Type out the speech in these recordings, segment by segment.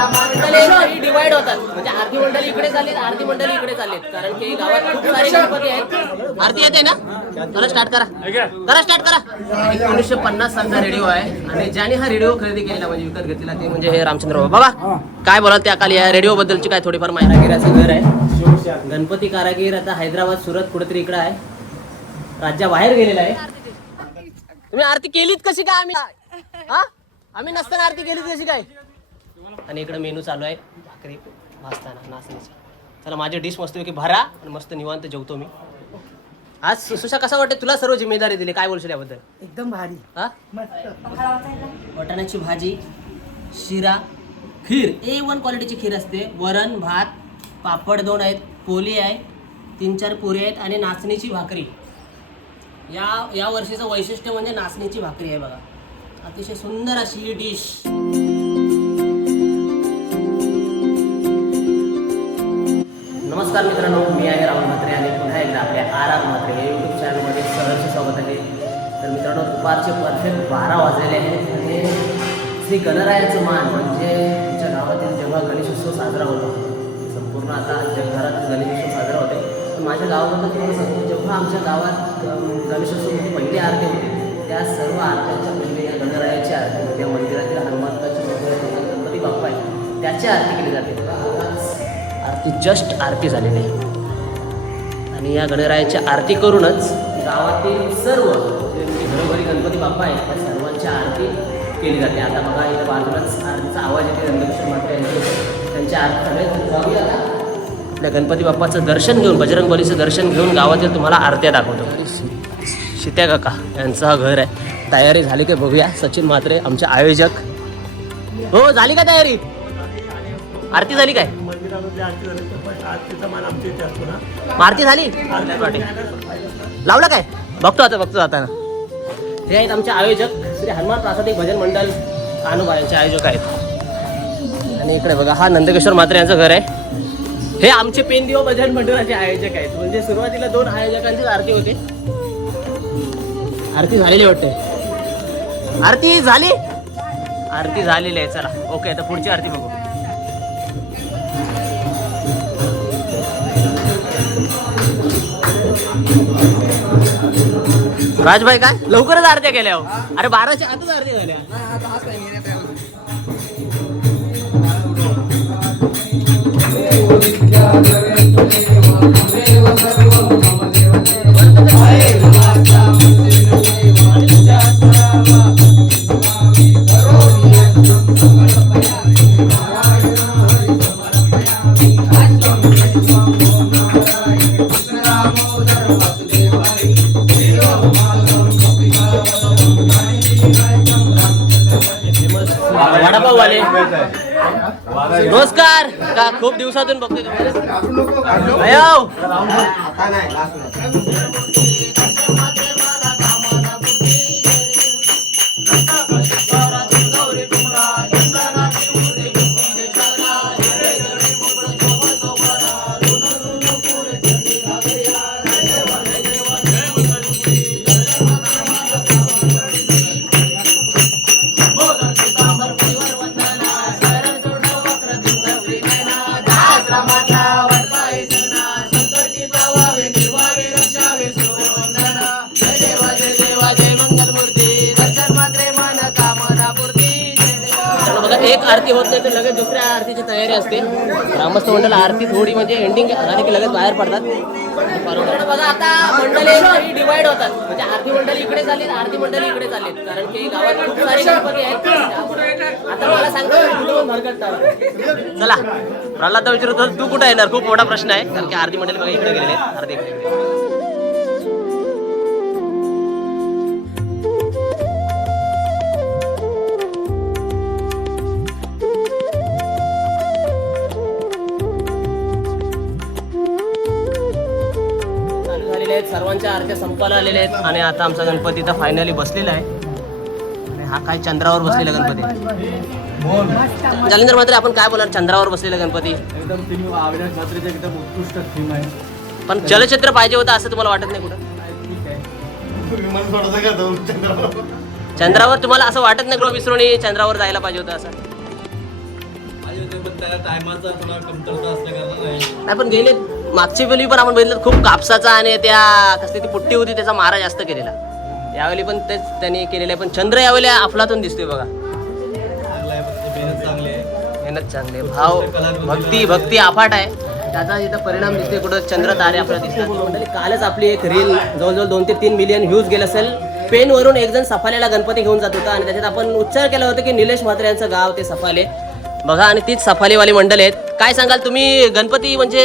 Divide होतात. म्हणजे आरती मंडळी इकडे चाललीत आरती मंडळी इकडे चाललीत कारण की गावात खूप सारे गणपती आहेत. आरती येते ना? चला स्टार्ट करा. करा स्टार्ट करा. एकोणीसशे पन्नास सालचा रेडिओ आहे. आणि ज्याने हा रेडिओ खरेदी केलेला म्हणजे विकत घेतलेला ते म्हणजे हे रामचंद्र बाबा. बाबा काय बोलाल त्या काली या रेडिओ बद्दलची काय थोडीफार माहिती? कारागिराचं घर आहे. गणपती कारागीर आता हैदराबाद सुरत कुठेतरी इकडे आहे. राज्याबाहेर गेलेला आहे. तुम्ही आरती केलीत कशी काय आम्ही? हा? आम्ही नसताना आरती केलीत कशी काय? आणि इकडे मेनू चालू आहे. भाकरी भाजताना नाचणीची चला माझी डिश मस्त की भरा आणि मस्त निवांत जेवतो मी. आज सु- सुशा कसा वाटते तुला सर्व जिम्मेदारी दिली. काय बोलशील याबद्दल? एकदम भारी. हा? वाटाण्याची भाजी शिरा खीर. ए वन क्वालिटीची खीर असते. वरण भात पापड दोन आहेत पोली आहे तीन चार पुरी आहेत आणि नाचणीची भाकरी. या या वर्षीचं वैशिष्ट्य म्हणजे नाचणीची भाकरी आहे बघा. अतिशय सुंदर अशी ही डिश. नमस्कार मित्रांनो मी आहे राहुल म्हात्रे आणि पुन्हा एकदा आपल्या आर आर म्हात्रे या यूट्यूब चॅनलमध्ये सहर्ष स्वागत आहे. तर मित्रांनो दुपारचे परफेक्ट बारा वाजलेले आहेत आणि श्री गणरायाचं मान म्हणजे तुमच्या गावातील जेव्हा गणेशोत्सव साजरा होतो संपूर्ण आता जगभरात गणेशोत्सव साजरा होते पण माझ्या गावाबद्दल तुम्हाला सांगतो जेव्हा आमच्या गावात गणेशोत्सवमध्ये पहिली आरती होती त्या सर्व आरत्यांच्या पहिले या गणरायाची आरती होती या मंदिरातील हनुमंताची गणपती बाप्पा आहे त्याची आरती केली जाते. आरती जस्ट आरती झालेली आहे. आणि या गणरायाची आरती करूनच गावातील सर्व म्हणजे घरोघरी गणपती बाप्पा आहेत त्या सर्वांची आरती केली जाते. आता बघा इथं बाजूलाच आरतीचा आवाज येते गणपती मात्र यांचे त्यांची आरती सगळे जाऊया आता. आपल्या गणपती बाप्पाचं दर्शन घेऊन बजरंगबलीचं दर्शन घेऊन गावातील तुम्हाला आरत्या दाखवतो. शित्या काका यांचं हा घर आहे. तयारी झाली काय बघूया. सचिन म्हात्रे आमचे आयोजक. हो झाली का तयारी? आरती झाली काय? आरती झाली? लावला काय? बघतो आता बघतो आता हे आहेत आमचे आयोजक. श्री हनुमान प्रासादिक भजन मंडळ कानुबा यांचे आयोजक आहेत. आणि इकडे बघा हा नंदकिशोर मात्रे यांचं घर आहे. हे आमचे पेंदिओ भजन मंडळाचे आयोजक आहेत. म्हणजे सुरुवातीला दोन आयोजकांचीच आरती होती. आरती झालेली वाटते. आरती झाली? आरती झालेली आहे चला. ओके आता पुढची आरती बघू. राजभाई काय? लवकरच आरत्या केल्या हो. अरे बाराच्या आतच आरती झाल्या. दिवसातून बघतोय तुम्हाला आरती होत नाही तर लगेच दुसऱ्या आरतीची तयारी असते. ग्रामस्थ मंडळ आरती थोडी म्हणजे एंडिंग झाली की लगेच बाहेर पडतात. बघा आता मंडळी डिवाइड होतात. म्हणजे आरती मंडळी इकडे चाललीत आरती मंडळी इकडे चाललीत कारण की गावात खूप सारे गणपती आहेत. आता मला सांगतो चला प्रल्हाद विचारतो तू कुठे येणार? खूप मोठा प्रश्न आहे. कारण की आरती मंडळी बघा इकडे गेलेले आरती इकडे आरत्या संपायला आलेल्या आहेत आणि आता आमचा गणपती इथं फायनली बसलेला आहे. आणि हा काय चंद्रावर बसलेला गणपती? जालिंदर मात्र आपण काय बोलणार? चंद्रावर बसलेला गणपती. एकदम उत्कृष्ट थीम आहे. पण चलचित्र पाहिजे होतं असं तुम्हाला वाटत नाही कुठं? चंद्रावर तुम्हाला असं वाटत नाही कुठं? विसरून चंद्रावर जायला पाहिजे होतं असं. नाही पण गेले. मागची वेळी पण आपण बघितलं खूप कापसाचा आणि त्या कसली ती पुट्टी होती त्याचा मारा जास्त केलेला. यावेळी पण तेच त्यांनी केलेलं आहे पण चंद्र यावेळी अफलातून दिसतोय बघा. मेहनत चांगली आहे. भाव भक्ती भक्ती अफाट आहे. त्याचा इथं परिणाम दिसतोय कुठं चंद्र तारे आपल्याला दिसतात. मंडळी, कालच आपली एक रील जवळजवळ दोन ते तीन मिलियन व्ह्यूज गेलं असेल. पेनवरून एक जण सफालेला गणपती घेऊन जात होता आणि त्याच्यात आपण उच्चार केला होता की निलेश म्हात्रे यांचं गाव ते सफाले. बघा आणि तीच सफालीवाली मंडळ आहेत. काय सांगाल तुम्ही? गणपती म्हणजे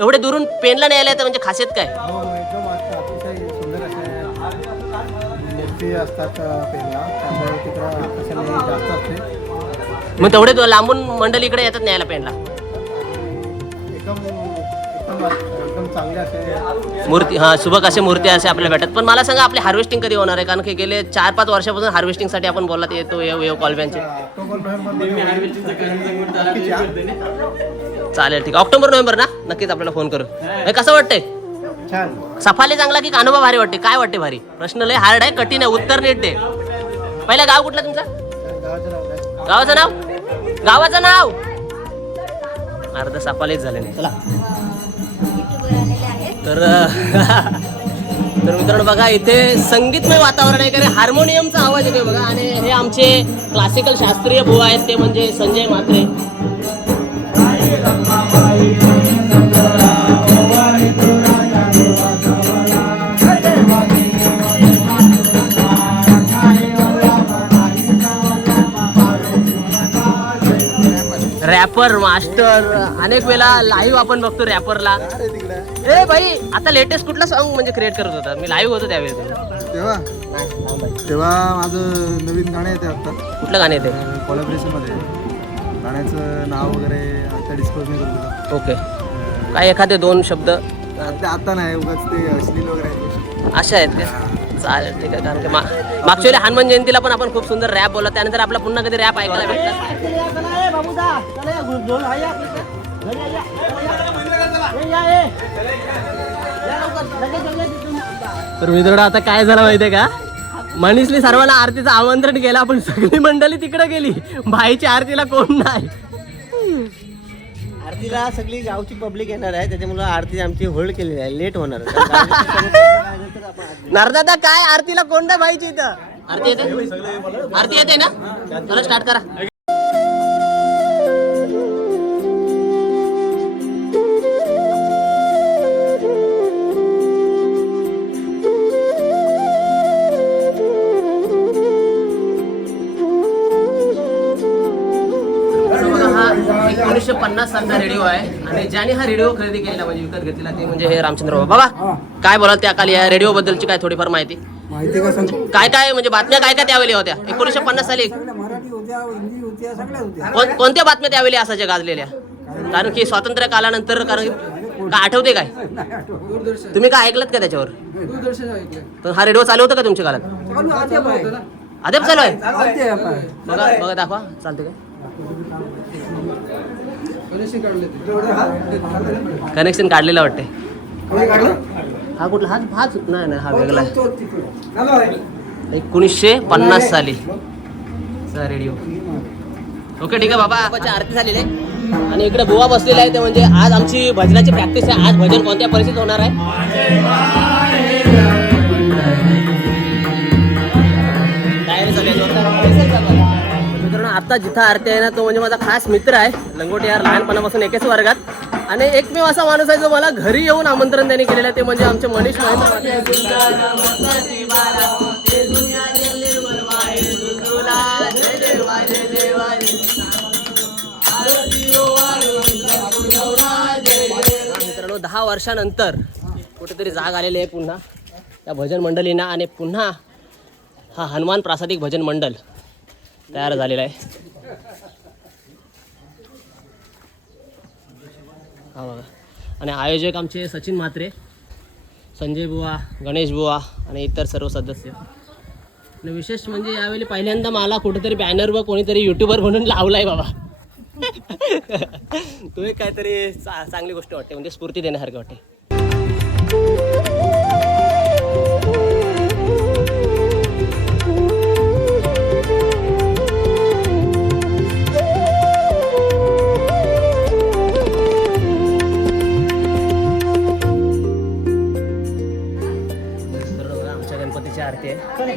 एवढे दुरून पेनला न्यायला येतं म्हणजे खासियत काय? हो एकदम असतं अतिशय सुंदर असे मूर्ती असतात पेनला. त्यामुळे तिकडं आकर्षण हे जास्त असते. मग तेवढे लांबून मंडळी इकडे येतात न्यायला पेनला. एकदम एकदम चांगले असे मूर्ती हा सुबक असे मूर्ती असे आपल्याला भेटतात. पण मला सांगा आपली हार्वेस्टिंग कधी होणार आहे? कारण की गेले चार पाच वर्षापासून हार्वेस्टिंगसाठी आपण बोलत येतो येऊ कॉलब्यांचे चालेल ठीक आहे. ऑक्टोबर नोव्हेंबर ना? नक्कीच आपल्याला फोन करू. हे कसं वाटतंय? सफाले सफाली चांगला की कानोबा भारी वाटते काय वाटते भारी? प्रश्न लय हार्ड आहे कठीण आहे उत्तर नीट दे पहिलं गाव कुठलं तुमचं? गावाचं नाव गावाचं नाव? गावाचं नाव? अर्ध सफालीच झाले नाही. चला. तर तर मित्रांनो बघा इथे संगीतमय वातावरण आहे कारण हार्मोनियमचा आवाज येतोय बघा. आणि हे आमचे क्लासिकल शास्त्रीय भू आहेत ते म्हणजे संजय म्हात्रे. रॅपर मास्टर अनेक वेळा लाईव्ह आपण बघतो रॅपरला ए भाई आता लेटेस्ट कुठला सॉन्ग म्हणजे क्रिएट करत होता? मी लाईव्ह होतो त्यावेळी तेव्हा? तेव्हा माझं नवीन गाणं येते आता कुठलं गाणं येते कोलॅबरेशनमध्ये गाण्याचं नाव वगैरे आता डिस्कस नाही करू ओके. काय एखादे दोन शब्द? आता नाही उगाच ते अश्लील वगैरे. अशा आहेत का? चालेल ठीक आहे कारण की मा- मागच्या वेळी हनुमान जयंतीला पण आपण खूप सुंदर रॅप बोलला त्यानंतर आपला पुन्हा कधी रॅप ऐकायला भेटला. तर मित्रांनो आता काय झालं माहितीये का? मनीषने सर्वांना आरतीचं आमंत्रण केलं आपण सगळी मंडळी तिकडे गेली. भाईच्या आरतीला कोण नाही. आरतीला सगळी गावची पब्लिक येणार आहे त्याच्यामुळे आरती आमची होल्ड केलेली आहे. लेट होणार नरदादा काय? आरतीला कोण नाही भाईची इथं. आरती येते? आरती येते ना? चला स्टार्ट करा. एकोणीसशे पन्नास सालचा रेडिओ आहे. आणि ज्याने हा रेडिओ खरेदी केलेला म्हणजे विकत घेतलेला ते म्हणजे हे रामचंद्र बाबा. बाबा काय बोलाल त्या काली या रेडिओ बद्दलची काय थोडीफार माहिती? का काय काय म्हणजे बातम्या काय काय त्यावेळी होत्या? एकोणीसशे पन्नास साली मराठी होत्या हिंदी होत्या सगळ्या होत्या. कोण कोणत्या बातम्या त्यावेळी असायच्या गाजलेल्या? कारण की स्वातंत्र्य कालानंतर कारण की- काय आठवते काय? तुम्ही काय ऐकलत का त्याच्यावर? तर हा रेडिओ चालू होता का तुमच्या काळात? अदेप चालू आहे? बघा बघा दाखवा. चालते काय कनेक्शन काढलेलं वाटते हा कुठला? हा हाच नाही नाही हा वेगळा आहे. एकोणीसशे पन्नास साली. चा रेडिओ. ओके ठीक आहे बाबा. आरती झालेली आहे. आणि इकडे बुवा बसलेला आहे ते म्हणजे आज आमची भजनाची प्रॅक्टिस आहे. आज भजन कोणत्या परिस्थितीत होणार आहे? तयारी आता जिथं आरती आहे ना तो म्हणजे माझा खास मित्र आहे. लंगोटी यार लहानपणापासून एकेच वर्गात. आणि एकमेव असा माणूस आहे जो मला घरी येऊन आमंत्रण त्यांनी केलेलं आहे ते म्हणजे आमचे मनीष मित्रांनो दहा वर्षानंतर कुठेतरी जाग आलेली आहे पुन्हा. त्या भजन मंडळींना आणि पुन्हा हा हनुमान प्रासादिक भजन मंडळ तयार झालेला आहे. हा बघा. आणि आयोजक आमचे सचिन म्हात्रे संजय बुवा गणेश बुवा आणि इतर सर्व सदस्य. आणि विशेष म्हणजे यावेळी पहिल्यांदा मला कुठेतरी बॅनर व कोणीतरी युट्यूबर म्हणून लावलाय बाबा. तो एक काहीतरी चा- चांगली गोष्ट वाटते म्हणजे स्फूर्ती देण्यासारखी वाटते.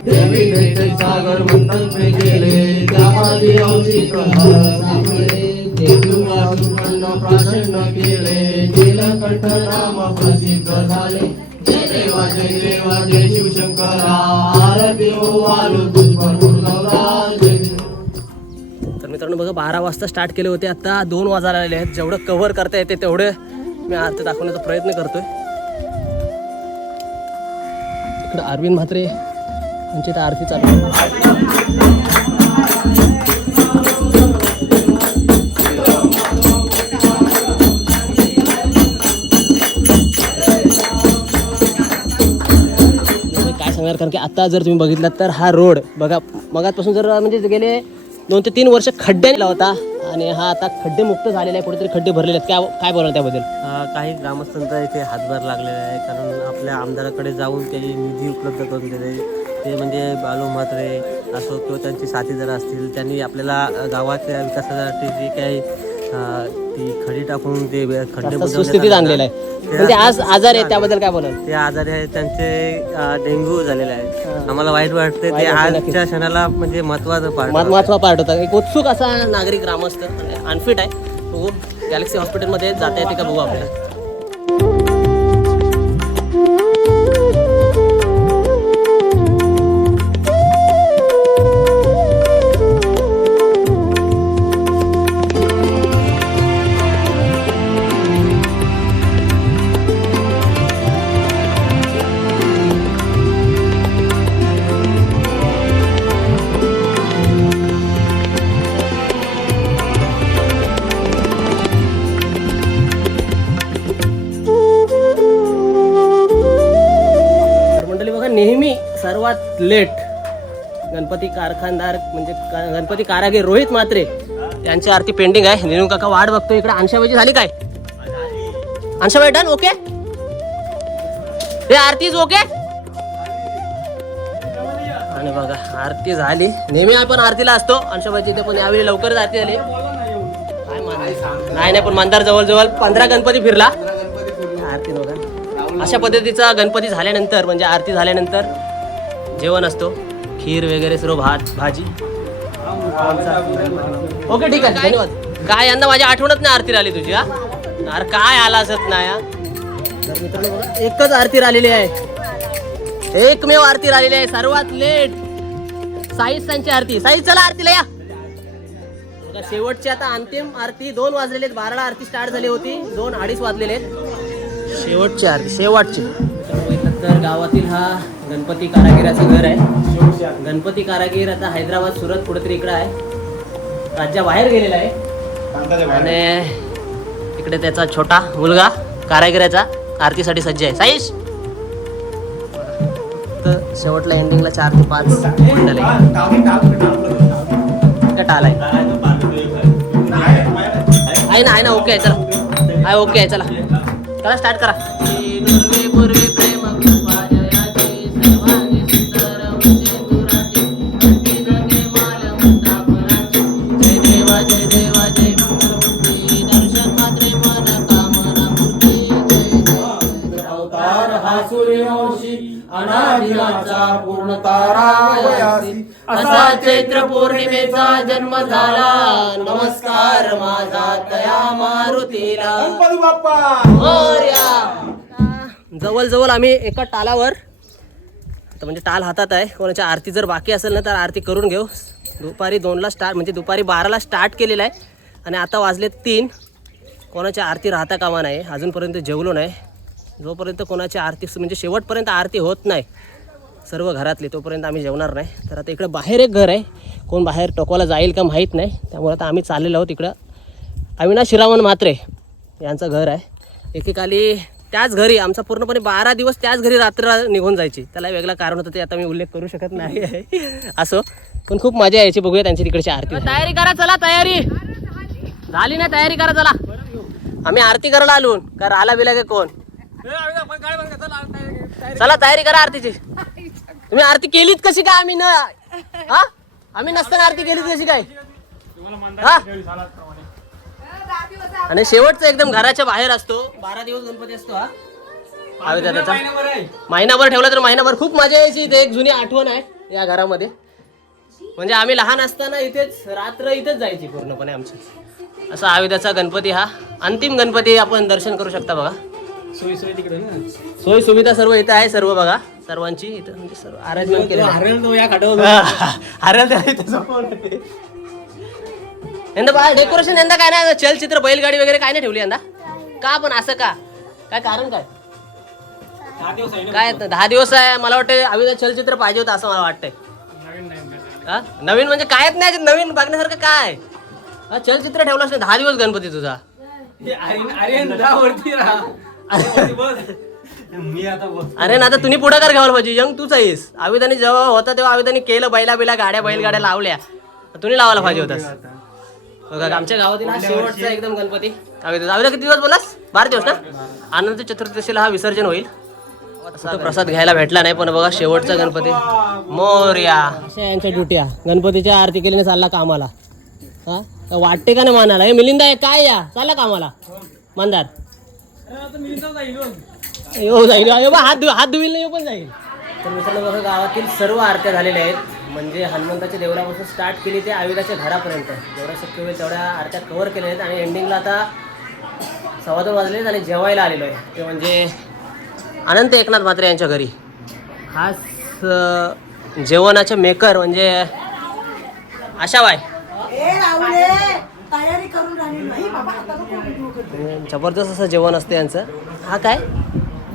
आहे देवी सागर मंथन केले त्यामध्ये औषधी प्रहार सापडले देवीला सुपर्ण प्राशन केले नीलकंठ नाम प्रसिद्ध झाले जय देवा जय देवा जय शिवशंकरा आरती हो आलो तुझवर तर मित्रांनो बघा बारा वाजता स्टार्ट केले होते. आता दोन वाजायला आलेले आहेत. जेवढं कव्हर करता येते तेवढे मी आता दाखवण्याचा प्रयत्न करतोय. इकडं अरविंद म्हात्रे आमची इथं आरती चालू आहे. काय सांगणार कारण की आता जर तुम्ही बघितलात तर हा रोड बघा मगातपासून जर म्हणजे गेले दोन ते तीन वर्ष खड्ड्याने होता आणि हा आता खड्डे मुक्त झालेला आहे कुठेतरी खड्डे भरलेले आहेत. काय काय बोलणार त्याबद्दल? काही ग्रामस्थांचा इथे हातभार लागलेला आहे कारण आपल्या आमदाराकडे जाऊन त्यांनी निधी उपलब्ध करून दिले. ते म्हणजे बालू म्हात्रे असो किंवा त्यांचे साथीदार असतील. त्यांनी आपल्याला गावाच्या विकासासाठी जे काही ती खडी टाकून ते खड्डे सुस्थितीत आणलेला आहे. ते म्हणजे आज आजार आहे त्याबद्दल काय बोलाल? ते आजारी आहेत त्यांचे डेंग्यू झालेला आहे आम्हाला वाईट वाटते ते. आजच्या क्षणाला म्हणजे महत्वाचं पार्ट महत्त्वाचा पार्ट होता. एक उत्सुक असा नागरिक ग्रामस्थ अनफिट आहे बघू गॅलेक्सी हॉस्पिटलमध्ये जाता येते का बघू आपल्याला. लेट गणपती कारखानदार म्हणजे का- गणपती कारागीर रोहित मात्रे यांची आरती पेंडिंग आहे. निनू काका वाट बघतो इकडे अंशाबाईची झाली काय? अंशाबाई डन ओके हे आरतीच ओके आणि बघा आरती झाली. नेहमी आपण आरतीला असतो. अंशाबाईची इथे पण यावेळी लवकरच आरती झाली. नाही नाही पण मंदार जवळजवळ पंधरा गणपती फिरला. आरती बघा. अशा पद्धतीचा गणपती झाल्यानंतर म्हणजे आरती झाल्यानंतर जेवण असतो खीर वगैरे सर्व भात भाजी. ओके ठीक आहे. धन्यवाद. काय यंदा माझ्या आठवणच नाही आरती आली तुझी हा? अरे काय आला असत नाही हा? तर मित्रांनो बघा, एकच आरती आलेली आहे. एकमेव आरती आलेली आहे सर्वात लेट. साईज त्यांची आरती. साईज चला आरतीला या. शेवटची आता अंतिम आरती. दोन वाजलेले आहेत बाराला आरती स्टार्ट झाली होती. दोन अडीच वाजलेले आहेत. शेवटची आरती शेवटची. तर गावातील हा गणपती कारागिराचं घर आहे. गणपती कारागीर आता हैदराबाद सुरत कुठेतरी इकडे आहे. राज्याबाहेर गेलेला आहे. आणि इकडे त्याचा छोटा मुलगा कारागिराचा आरतीसाठी सज्ज आहे. साईश! तर शेवटला एंडिंगला चार ते पाच मंडल आहे टाल आहे. आहे ना आहे ना ओके आहे चला. आहे ओके आहे चला. चला स्टार्ट करा. चैत्र पौर्णिमेचा जन्म झाला. नमस्कार माझा तया मारुतीला. जवळ जवळ आम्ही एका टालावर आता म्हणजे टाल हातात आहे. कोणाच्या आरती जर बाकी असेल ना तर आरती करून घेऊ. दुपारी दोनला स्टार्ट म्हणजे दुपारी बाराला स्टार्ट केलेला आहे. आणि आता वाजले तीन. कोणाची आरती राहता कामा नाही. अजूनपर्यंत जेवलो नाही. जोपर्यंत कोणाची आरती म्हणजे शेवटपर्यंत आरती होत नाही सर्व घरातली तोपर्यंत आम्ही जेवणार नाही. तर आता इकडं बाहेर एक घर आहे. कोण बाहेर टोकवाला जाईल का माहीत नाही. त्यामुळे आता आम्ही चाललेलो आहोत इकडं. अविनाश श्रीरामन म्हात्रे यांचं घर आहे. एकेकाली त्याच घरी आमचा पूर्णपणे बारा दिवस त्याच घरी रात्र निघून जायची. त्याला वेगळं कारण होतं ते आता मी उल्लेख करू शकत नाही. आहे असो. पण खूप मजा यायची. बघूया त्यांची तिकडची आरती तयारी करा चला तयारी. झाली ना तयारी करा चला. आम्ही आरती करायला आलो. का राहिला बिला का कोण? चला तयारी करा आरतीची. तुम्ही आरती केलीत कशी काय आम्ही ना हा? आम्ही नसताना आरती केलीत कशी काय? हा? आणि शेवटचा एकदम घराच्या बाहेर असतो. बारा दिवस गणपती असतो हा? महिनाभर ठेवला तर महिनाभर खूप मजा यायची. इथे एक जुनी आठवण आहे या घरामध्ये. म्हणजे आम्ही लहान असताना इथेच रात्र इथेच जायची पूर्णपणे आमची. असा आयुधाचा गणपती हा? अंतिम गणपती आपण दर्शन करू शकता बघा. सोयी सोयी तिकडे ना. सोयी सुविधा सर्व इथं आहे सर्व बघा. सर्वांची इथं म्हणजे सर्व अरेंजमेंट केलं हरेल तो या इथं. यंदा बा डेकोरेशन यंदा काय नाही चलचित्र बैलगाडी वगैरे काय नाही ठेवली यंदा? का पण असं का? काय कारण काय? दहा दिवस आहे ना काय दहा दिवस आहे मला वाटतं अभिदा चलचित्र पाहिजे होतं असं मला वाटतंय. हा? नवीन म्हणजे कायच नाही नवीन बघण्यासारखं काय? हा, चलचित्र ठेवलंच नाही दहा दिवस गणपती तुझा. हे जा वरती राहा. मी आता अरे ना आता तुम्ही पुढाकार घ्यायला पाहिजे यंग तूच आहेस. आविदानी जेव्हा होता तेव्हा आविदानी केलं बैला बिला गाड्या बैलगाड्या लावल्या. तुम्ही लावायला पाहिजे होतास. बघा आमच्या गावातील हा शेवटचा एकदम गणपती. आविदा आविदा किती दिवस बोलास बारा दिवस ना? आनंद चतुर्दशीला हा विसर्जन होईल. तो प्रसाद घ्यायला भेटला नाही पण बघा शेवटचा गणपती. मोर्या. अशा यांच्या ड्युट्या गणपतीच्या आरती केल्याने चालला कामाला. हा? वाटते का नाही मानाला? हे मिलिंदा काय या? चालला कामाला. मंदार. येऊ जाईल. अरे बा, हात धु हात धुईल नाही पण जाईल. तर मित्रांनो बघा गावातील सर्व आरत्या झालेल्या आहेत. म्हणजे हनुमंताच्या देवळापासून स्टार्ट केली ते आयुधाच्या घरापर्यंत. जेवढ्या शक्य होईल तेवढ्या आरत्या कव्हर केल्या आहेत. आणि एंडिंगला आता सव्वा दोन वाजले आहेत आणि जेवायला आलेलो आहे. ते म्हणजे अनंत एकनाथ म्हात्रे यांच्या घरी. अं, जेवणाचे मेकर म्हणजे आशाबाई. तयारी करून जबरदस्त असं जेवण असतं यांचं. हा काय?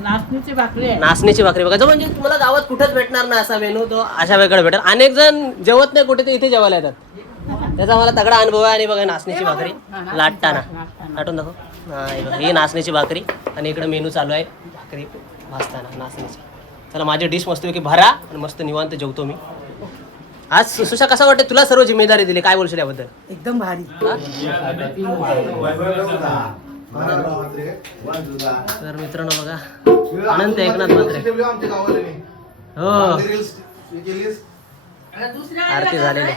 नाचणीची भाकरी आहे. नाचणीची भाकरी. बघा जो म्हणजे तुम्हाला गावात कुठेच भेटणार नाही असा मेनू तो अशा वेगळा भेटेल. अनेक जण जेवत नाही कुठे ते इथे जेवायला येतात. त्याचा मला तगडा अनुभव आहे आणि बघा नाचणीची भाकरी. लाटताना. लाटून दाखव. हा हे ही नाचणीची भाकरी. आणि इकडे मेनू चालू आहे. भाकरी भाजताना नाचणीची. चला माझी डिश मस्तपैकी भरा आणि मस्त निवांत जेवतो मी. आज सुशा कसा वाटते तुला सर्व जिम्मेदारी दिली. काय बोलशील याबद्दल? एकदम भारी. तर मित्रांनो बघा अनंत एकनाथ मात्रे. हो. आरती झालेली.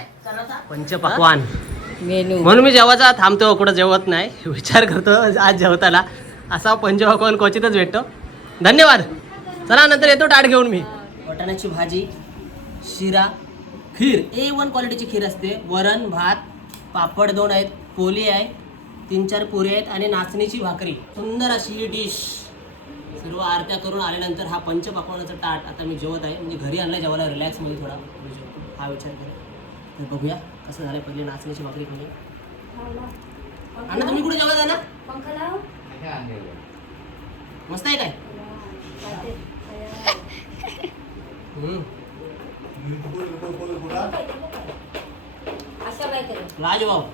पंचपक्वान मेनू. म्हणून मी जेवायचा थांबतो कुठं जेवत नाही विचार करतो आज जेवताना. असा पंचपक्वान क्वचितच भेटतो. धन्यवाद. चला नंतर येतो ताट घेऊन मी. वाटाण्याची भाजी शिरा खीर. ए वन क्वालिटीची खीर असते. वरण भात पापड दोन आहेत. पोली आहे. तीन चार पुरी आहेत आणि नाचणीची भाकरी. सुंदर अशी ही डिश सर्व आरत्या करून आल्यानंतर हा पंचपक्वानाचा ताट आता मी जेवत आहे. म्हणजे घरी आणलं जेवायला रिलॅक्समध्ये थोडा. मी जेवतो. हा विचार केला तर बघूया कसं झालं पहिली नाचणीची भाकरी खाली आणि तुम्ही कुठे जेवत आहे ना? मस्त आहे काय? हम्म. लाजवाब